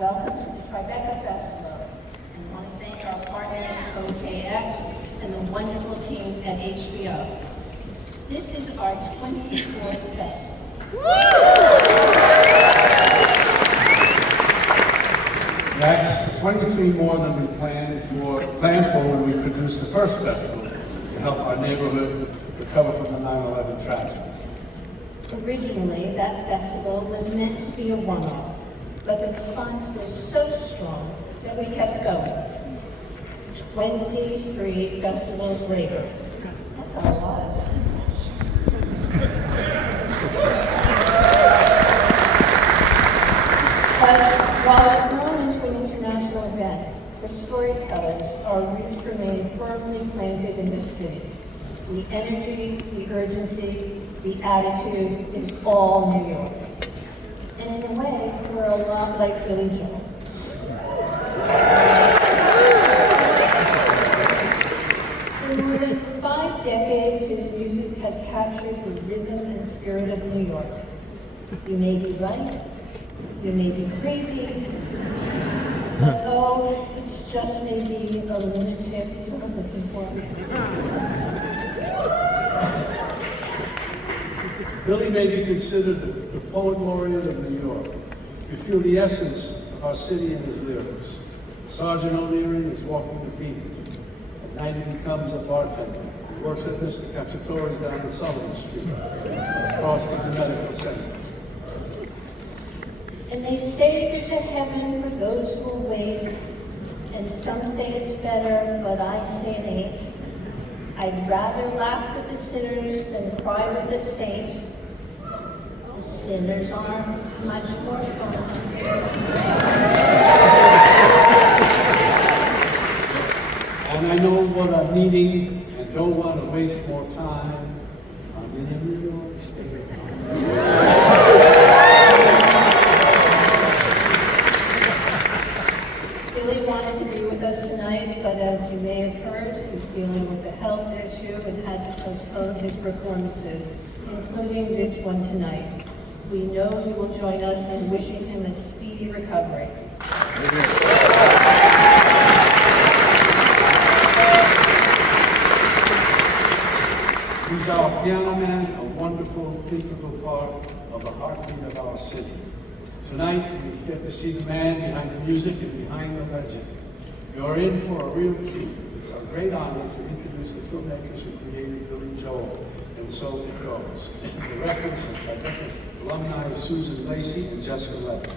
Welcome to the Tribeca Festival. And I want to thank our partners OKX and the wonderful team at HBO. This is our 24th festival. That's 23 more than we planned for when we produced the first festival to help our neighborhood recover from the 9/11 tragedy. Originally, that festival was meant to be a one-off, but the response was so strong that we kept going. 23 festivals later. That's our lives. But while it grew into an international event, for storytellers, our roots remain firmly planted in this city. The energy, the urgency, the attitude is all New York. And in a way, we're a lot like Billy Joel. For more than 5 decades, his music has captured the rhythm and spirit of New York. You may be right, you may be crazy, but oh, it's just maybe a lunatic you're looking for. Billy may be considered the poet laureate of New York. You feel the essence of our city in his lyrics. Sergeant O'Leary is walking the beat. At night he becomes a bartender. He works at Mr. Cacciatore's down in Sullivan Street, across from the medical center. And they say there's a heaven for those who will wait, and some say it's better, but I say it ain't. I'd rather laugh with the sinners than cry with the saints. The sinners are much more fun. And I know what I'm needing and don't want to waste more time. I'm in a New York State. Billy wanted to be with us tonight, but as you may have heard, he's dealing with a health issue and had to postpone his performances, including this one tonight. We know you will join us in wishing him a speedy recovery. He's our piano man, a wonderful, integral part of the heartbeat of our city. Tonight, we get to see the man behind the music and behind the legend. You're in for a real treat. It's a great honor to introduce the filmmakers who created Billy Joel, and so it goes. Directors and Tribeca alumni Susan Lacey and Jessica Levin.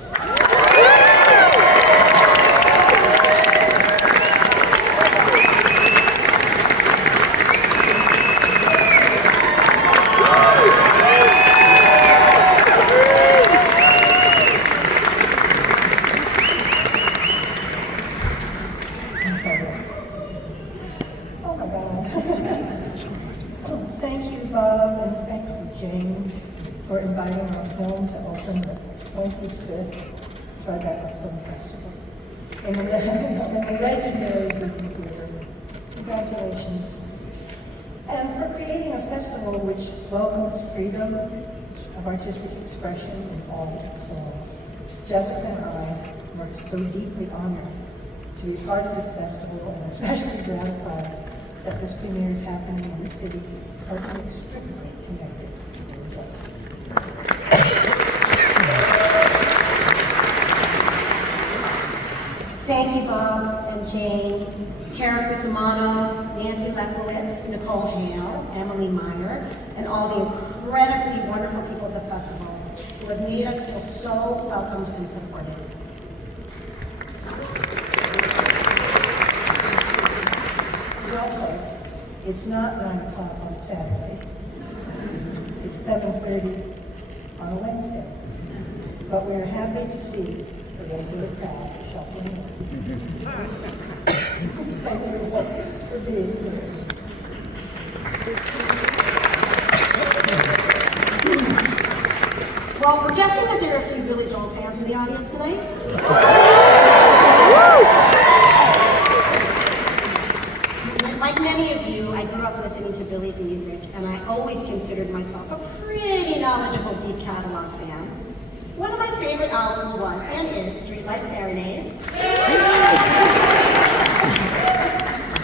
Thank you, Bob, and thank you, Jane, for inviting our film to open the 25th Tribeca Film Festival in the legendary Beacon Theater. Congratulations. And for creating a festival which welcomes freedom of artistic expression in all its forms. Jessica and I were so deeply honored to be part of this festival and especially gratified that this premiere is happening in a city so inextricably connected to each other. Thank you, Bob and Jane, Kara Cusimano, Nancy Lefkowitz, Nicole Hale, Emily Meyer, and all the incredibly wonderful people at the festival who have made us feel so welcomed and supported. Well, folks, it's not 9 o'clock on Saturday. It's 7:30 on a Wednesday. But we're happy to see the regular crowd shuffling in. Thank you for being here. Well, we're guessing that there are a few Billy Joel fans in the audience tonight. Like many of you, I grew up listening to Billy's music, and I always considered myself a pretty knowledgeable deep catalog fan. One of my favorite albums was and is Street Life Serenade.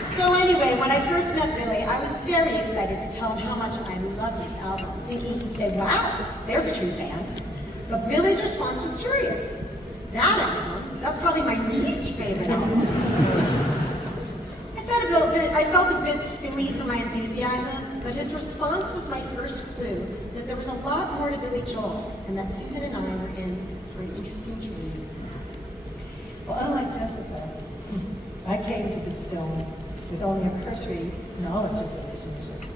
So anyway, when I first met Billy, I was very excited to tell him how much I loved this album, thinking he'd say, wow, there's a true fan. But Billy's response was curious. That album, that's probably my least favorite album. I felt a bit silly for my enthusiasm, but his response was my first clue that there was a lot more to Billy Joel, and that Susan and I were in for an interesting journey. Well, unlike Jessica, I came to this film with only a cursory knowledge of Billy's music.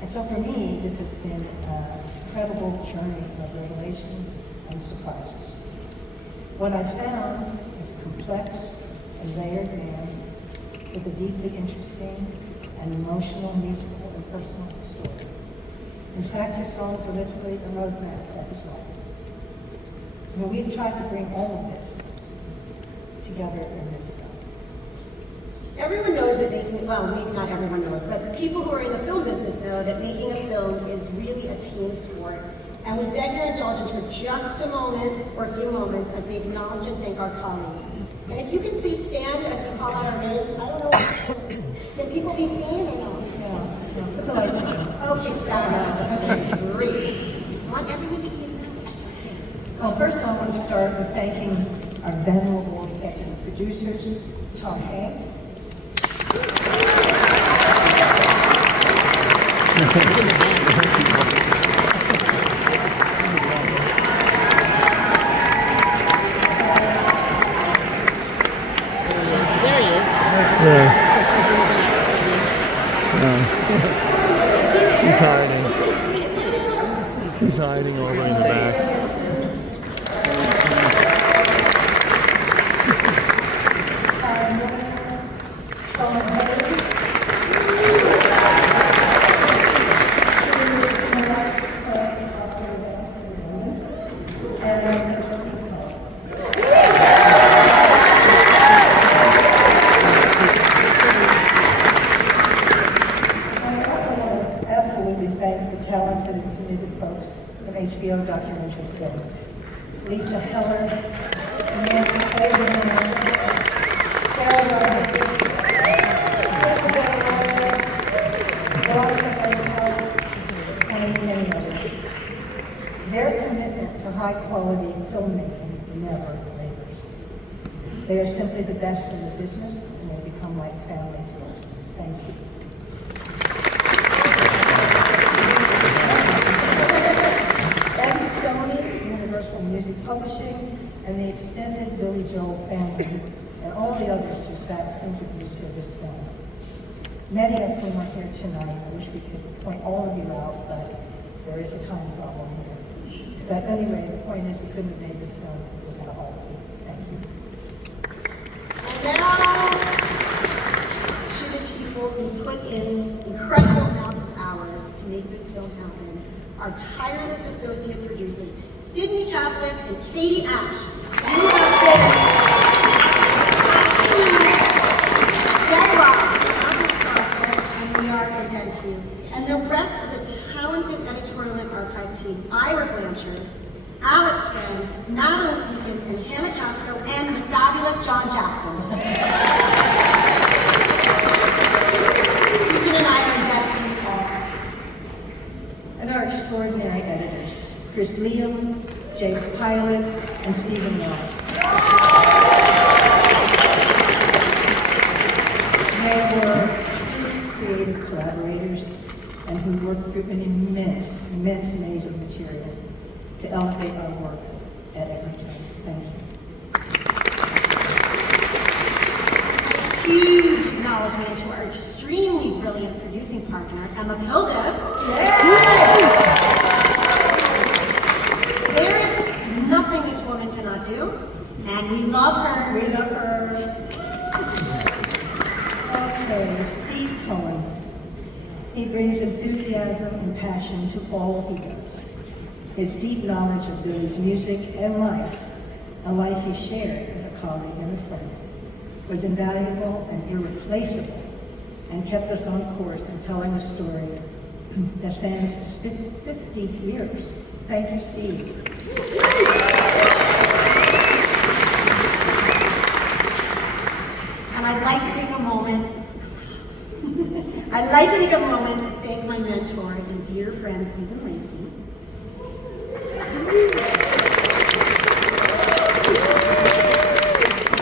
And so for me, this has been an incredible journey of revelations and surprises. What I found is a complex and layered man with a deeply interesting and emotional, musical, and personal story. In fact, his songs are literally a roadmap of his life. You know, we've tried to bring all of this together in this film. Everyone knows that making, well, maybe not everyone knows, but people who are in the film business know that making a film is really a team sport. And we beg your indulgence for just a moment or a few moments as we acknowledge and thank our colleagues. And if you could please stand as we call out our names. I don't know, can people be seen or no? No, put the lights on. Okay, fabulous. Okay, great. I want everyone to keep them. Well, first I want to start with thanking our venerable executive producers, Tom Hanks, He's hiding. He's hiding over in the back. Talented and committed folks from HBO Documentary Films. Lisa Heller, Nancy Abraham, Sarah Rodriguez, Susan Benaroya, Veronica Benaroya, and many others. Their commitment to high-quality filmmaking never wavers. They are simply the best in the business, and they become like family to us. Thank you. Universal Music Publishing, and the extended Billy Joel family, and all the others who sat for interviews for this film. Many of whom are here tonight. I wish we could point all of you out, but there is a time problem here. But anyway, the point is we couldn't have made this film without all of you. Thank you. And now, to the people who put in incredible amounts of hours to make this film happen, our tireless associate producers, Sydney Kaplis and Katie Ash. You have been dead rocks throughout this process, and we are indebted to you. And the rest of the talented editorial and archive team, Ira Blanchard, Alex Friend, Madeline Deakins, and Hannah Casco, and the fabulous John Jackson. Susan and I are indebted to you all. And our extraordinary editors, Chris Liam, James Pilot, and Stephen Ross. They were creative collaborators and who worked through an immense maze of material to elevate our work at every turn. Thank you. Huge acknowledgement to our extremely brilliant producing partner, Emma Pildes. There is nothing this woman cannot do, and we love her. We love her. Okay, Steve Cohen. He brings enthusiasm and passion to all he does. His deep knowledge of Billy's music and life, a life he shared as a colleague and a friend, was invaluable and irreplaceable, and kept us on course in telling a story that spans 50 years Thank you, Steve. And I'd like to take a moment. I'd like to take a moment to thank my mentor and dear friend, Susan Lacey.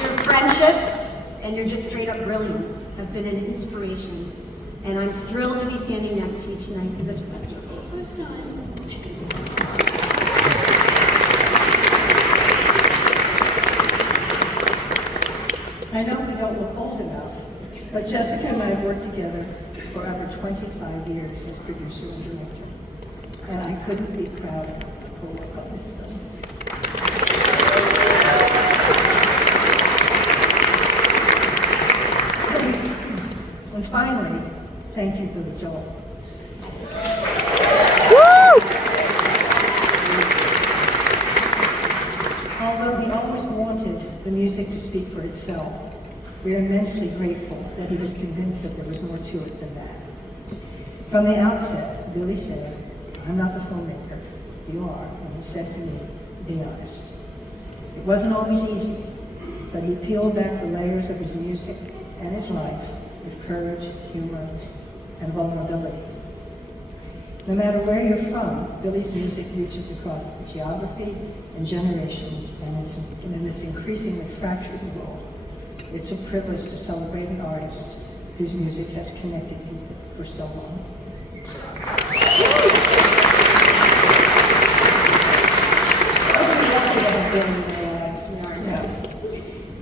Your friendship and your just straight up brilliance have been an inspiration. And I'm thrilled to be standing next to you tonight because it's my first time. I know we don't look old enough, but Jessica and I have worked together for over 25 years as producer and director. And I couldn't be prouder of her work on this film. And finally, thank you, Billy Joel. Although he always wanted the music to speak for itself, we are immensely grateful that he was convinced that there was more to it than that. From the outset, Billy said, "I'm not the filmmaker, you are," and he said to me, "Be honest." It wasn't always easy, but he peeled back the layers of his music and his life with courage, humor, and vulnerability. No matter where you're from, Billy's music reaches across geography and generations, and in this increasingly fractured world, it's a privilege to celebrate an artist whose music has connected people for so long.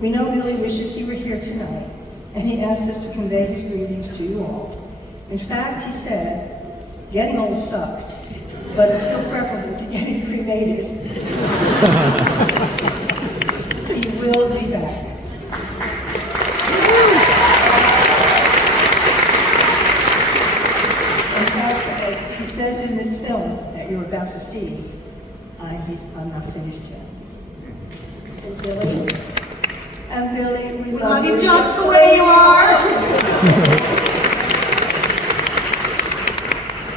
We know Billy wishes he were here tonight, and he asked us to convey his greetings to you all. In fact, he said, "Getting old sucks, but it's still preferable to getting cremated." He will be back. In fact, he says in this film that you're about to see, I'm not finished yet. And Billy, We we love you just the way you are.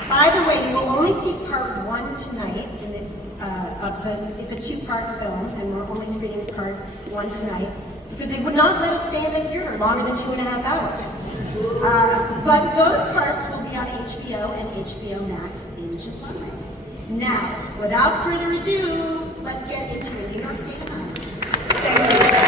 By the way, you will only see part 1 tonight in this, it's a 2-part film, and we're only screening part 1 tonight, because they would not let us stay in the theater longer than 2.5 hours. But both parts will be on HBO and HBO Max in July. Now, without further ado, let's get into the New York State of Mind. Thank you.